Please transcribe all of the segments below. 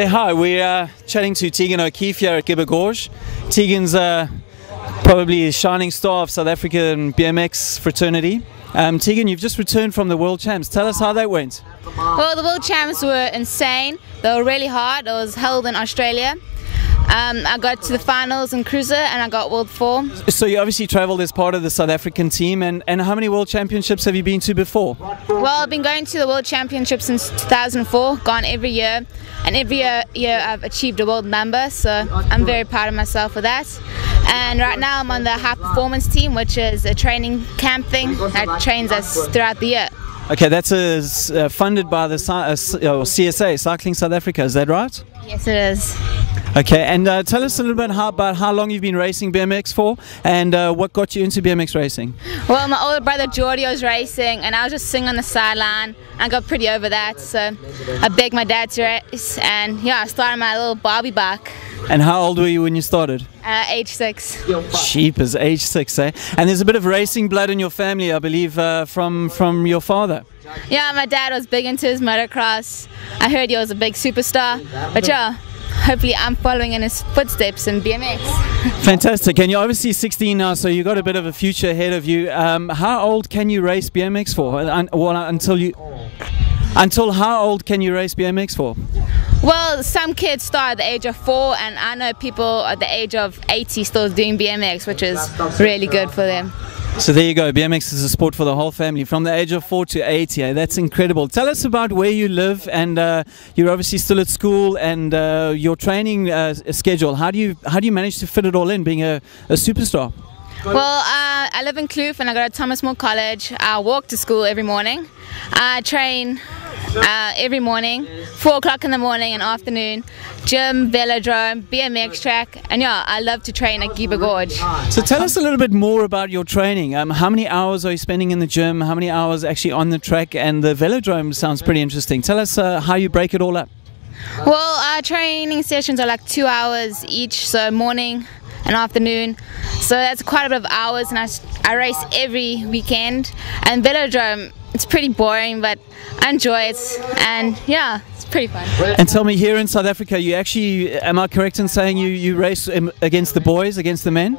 Okay, hi, we're chatting to Teagan Keeffe here at Gibber Gorge. Teagan's probably a shining star of South African BMX fraternity. Teagan, you've just returned from the World Champs. Tell us how that went. Well, the World Champs were insane. They were really hard. It was held in Australia. I got to the finals in Cruiser and I got World 4. So you obviously travelled as part of the South African team, and how many World Championships have you been to before? Well, I've been going to the World Championships since 2004, gone every year, and every year I've achieved a world number, so I'm very proud of myself for that. And right now I'm on the high performance team, which is a training camp thing that trains us throughout the year. Okay, that's funded by the CSA, Cycling South Africa, is that right? Yes, it is. Okay, and tell us a little bit about how long you've been racing BMX for, and what got you into BMX racing? Well, my older brother Geordie was racing, and I was just sitting on the sideline. I got pretty over that, so I begged my dad to race, and yeah, I started my little Barbie bike. And how old were you when you started? Age 6. Jeepers, age 6, eh? And there's a bit of racing blood in your family, I believe, from your father. Yeah, my dad was big into his motocross. I heard he was a big superstar, but yeah, hopefully I'm following in his footsteps in BMX. Fantastic, and you're obviously 16 now, so you've got a bit of a future ahead of you. How old can you race BMX for? Until how old can you race BMX for? Well, some kids start at the age of 4, and I know people at the age of 80 still doing BMX, which is really good for them. So there you go, BMX is a sport for the whole family, from the age of 4 to 80. Eh? That's incredible. Tell us about where you live, and you're obviously still at school, and your training schedule. How do you manage to fit it all in, being a superstar? Well, I live in Keeffe and I go to Thomas More College. I walk to school every morning. I train every morning, 4 o'clock in the morning and afternoon, gym, velodrome, BMX track, and yeah, I love to train at Gibber Gorge. So tell us a little bit more about your training. How many hours are you spending in the gym? How many hours actually on the track? And the velodrome sounds pretty interesting. Tell us how you break it all up. Well, our training sessions are like 2 hours each, so morning and afternoon, so that's quite a bit of hours, and I race every weekend. And velodrome, it's pretty boring, but I enjoy it, and yeah, it's pretty fun. And tell me, here in South Africa, you actually, am I correct in saying you race against the boys, against the men?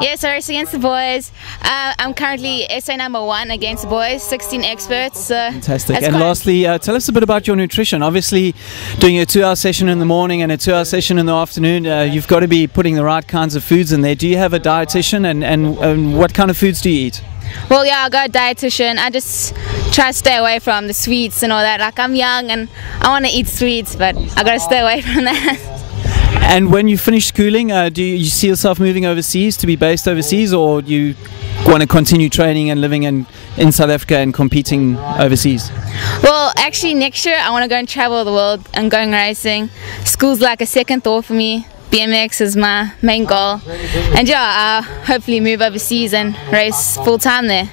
Yes, I race against the boys. I'm currently SA #1 against the boys, 16 experts. Fantastic. And lastly, tell us a bit about your nutrition. Obviously, doing a 2-hour session in the morning and a 2-hour session in the afternoon, you've got to be putting the right kinds of foods in there. Do you have a dietitian, and what kind of foods do you eat? Well, yeah, I got a dietitian. I just try to stay away from the sweets and all that. Like, I'm young and I want to eat sweets, but I got to stay away from that. And when you finish schooling, do you see yourself moving overseas, to be based overseas, or do you want to continue training and living in South Africa and competing overseas? Well, actually next year I want to go and travel the world and going racing. School's like a second thought for me. BMX is my main goal, and yeah, I'll hopefully move overseas and race full time there.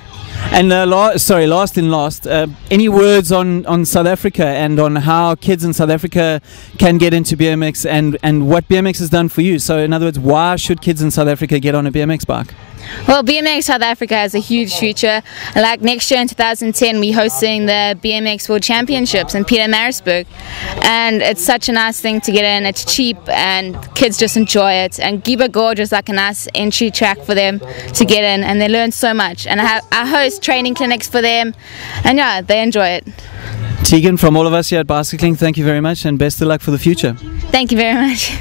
And last, any words on South Africa and on how kids in South Africa can get into BMX, and what BMX has done for you? So in other words, why should kids in South Africa get on a BMX bike? Well, BMX South Africa has a huge future. Like next year in 2010, we're hosting the BMX World Championships in Pietermaritzburg, and it's such a nice thing to get in. It's cheap and kids just enjoy it, and Gibber Gorge is like a nice entry track for them to get in, and they learn so much. And I host training clinics for them, and yeah, they enjoy it. Teagan, from all of us here at Bicycling, thank you very much, and best of luck for the future. Thank you very much.